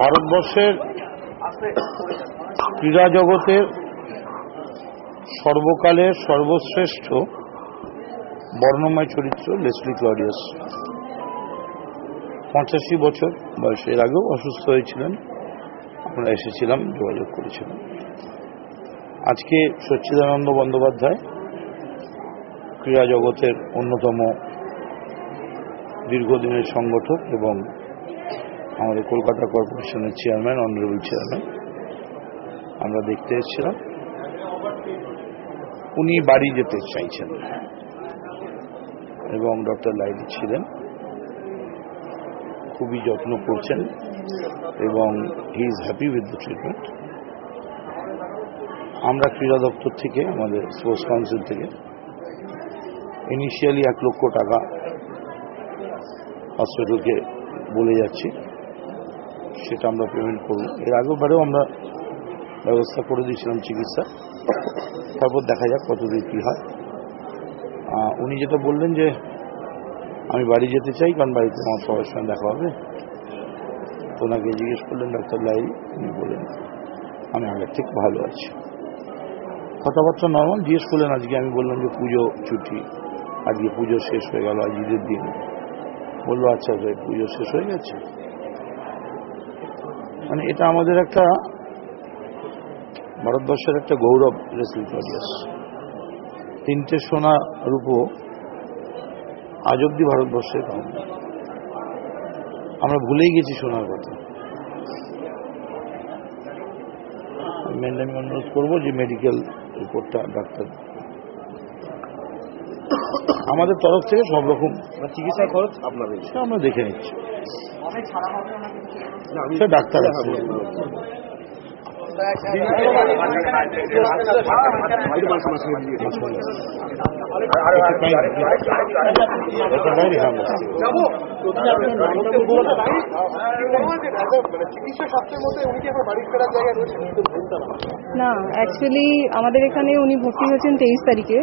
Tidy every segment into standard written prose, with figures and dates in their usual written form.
ভারতবর্ষের ক্রীড়া জগতের সর্বকালের সর্বশ্রেষ্ঠ বর্ণময় চরিত্র লেসলি ক্লডিয়াস 85 বছর বয়সে। এর আগেও অসুস্থ হয়েছিলেন, আমরা এসেছিলাম, যোগাযোগ করেছিলাম। আজকে সচ্চিদানন্দ বন্দ্যোপাধ্যায় ক্রীড়া জগতের অন্যতম দীর্ঘদিনের সংগঠক এবং আমাদের কলকাতা কর্পোরেশনের চেয়ারম্যান, অনারেবল চেয়ারম্যান, আমরা দেখতে এসেছিলাম। উনি বাড়ি যেতে চাইছেন এবং ডক্টর লাইলি ছিলেন, খুবই যত্ন করছেন এবং he is happy with the treatment. আমরা ক্রীড়া দপ্তর থেকে, আমাদের স্পোর্টস কাউন্সিল থেকে ইনিশিয়ালি 1 লক্ষ টাকা হসপিটালকে বলে যাচ্ছি, সেটা আমরা পেমেন্ট করব। এর আগেবারেও আমরা ব্যবস্থা করে দিয়েছিলাম চিকিৎসা, তারপর দেখা যাক কতদূর কী হয়। উনি যেটা বললেন যে আমি বাড়ি যেতে চাই, কারণ বাড়িতে আমার সবার সঙ্গে দেখা হবে। তো ওনাকে জিজ্ঞেস করলেন ডাক্তার লাইলি, উনি বললেন আমি আগের থেকে ভালো আছি। কথাবার্তা নর্মাল। জিজ্ঞেস করলেন আজকে, আমি বললাম যে পুজো ছুটি, আজকে পুজো শেষ হয়ে গেল, আজ ঈদের দিন। বললো আচ্ছা পুজো শেষ হয়ে গেছে। মানে এটা আমাদের একটা, ভারতবর্ষের একটা গৌরব লেসলি ক্লডিয়াস। 3টে সোনা রূপো আজ অব্দি ভারতবর্ষের পাওয়া। আমরা ভুলেই গেছি সোনার কথা। আমি অনুরোধ করবো যে মেডিকেল রিপোর্টটা ডাক্তার, আমাদের তরফ থেকে সব রকম চিকিৎসার খরচ আপনাদের, আমরা দেখে নিচ্ছি। ডাক্তার আছে। না, অ্যাকচুয়ালি আমাদের এখানে উনি ভর্তি হয়েছেন 23 তারিখে।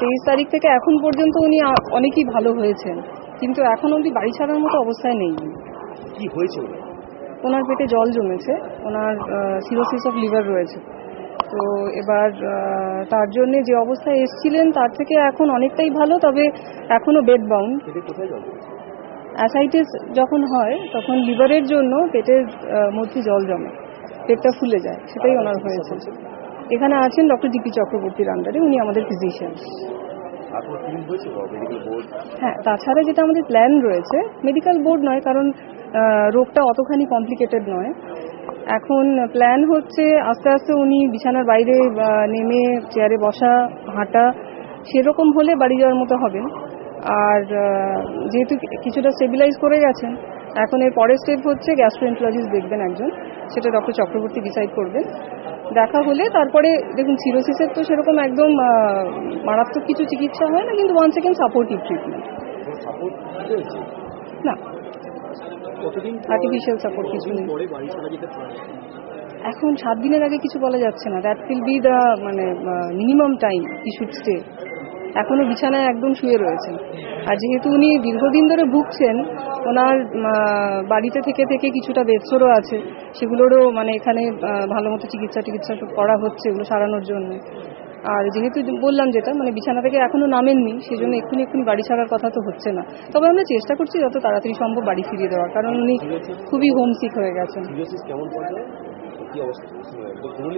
23 তারিখ থেকে এখন পর্যন্ত উনি অনেকই ভালো হয়েছেন, কিন্তু এখন অবধি বাড়ি ছাড়ার মতো অবস্থায় নেই। কি হয়েছে? ওনার পেটে জল জমেছে, ওনার সিরোসিস অফ লিভার রয়েছে। তো এবার তার জন্য যে অবস্থায় এসেছিলেন তার থেকে এখন অনেকটাই ভালো, তবে এখনো বেড বাউন্ড। অ্যাসাইটিস যখন হয় তখন লিভারের জন্য পেটের মধ্যে জল জমে, পেটটা ফুলে যায়, সেটাই ওনার হয়েছে। এখানে আছেন ডক্টর জিপি চক্রবর্তীর আন্ডারে, উনি আমাদের ফিজিশিয়ান। হ্যাঁ, তাছাড়া যেটা আমাদের প্ল্যান রয়েছে, মেডিকেল বোর্ড নয়, কারণ রোগটা অতখানি কমপ্লিকেটেড নয়। এখন প্ল্যান হচ্ছে আস্তে আস্তে উনি বিছানার বাইরে নেমে চেয়ারে বসা, হাঁটা, সেরকম হলে বাড়ি যাওয়ার মতো হবেন। আর যেহেতু কিছুটা স্টেবিলাইজ করে গেছেন, এখন এর পরের স্টেপ হচ্ছে গ্যাস্ট্রোএন্টারোলজিস্ট দেখবেন একজন, সেটা ডক্টর চক্রবর্তী ডিসাইড করবেন। দেখা হলে তারপরে দেখুন, সিরোসিসের তো সেরকম একদম মারাত্মক কিছু চিকিৎসা হয় না, কিন্তু 1 সেকেন্ড সাপোর্টিভ ট্রিটমেন্ট। না, আর্টিফিশিয়াল সাপোর্ট কিছু নেই। এখন 7 দিনের আগে কিছু বলা যাচ্ছে না। That will be the minimum time he should stay. এখনো বিছানায় একদম শুয়ে রয়েছেন। আর যেহেতু উনি দীর্ঘদিন ধরে ভুগছেন, ওনার বাড়িতে থেকে থেকে কিছুটা বেদসরও আছে, সেগুলোরও এখানে ভালো মতো চিকিৎসা করা হচ্ছে, এগুলো সারানোর জন্য। আর যেহেতু বললাম যেটা বিছানা থেকে এখনো নামেননি, সেজন্য এক্ষুনি বাড়ি ছাড়ার কথা তো হচ্ছে না। তবে আমরা চেষ্টা করছি যত তাড়াতাড়ি সম্ভব বাড়ি ফিরিয়ে দেওয়ার, কারণ উনি খুবই হোমসিক হয়ে গেছেন।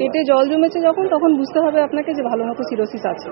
পেটে জল জমেছে যখন, তখন বুঝতে হবে আপনাকে যে ভালো মতো সিরোসিস আছে।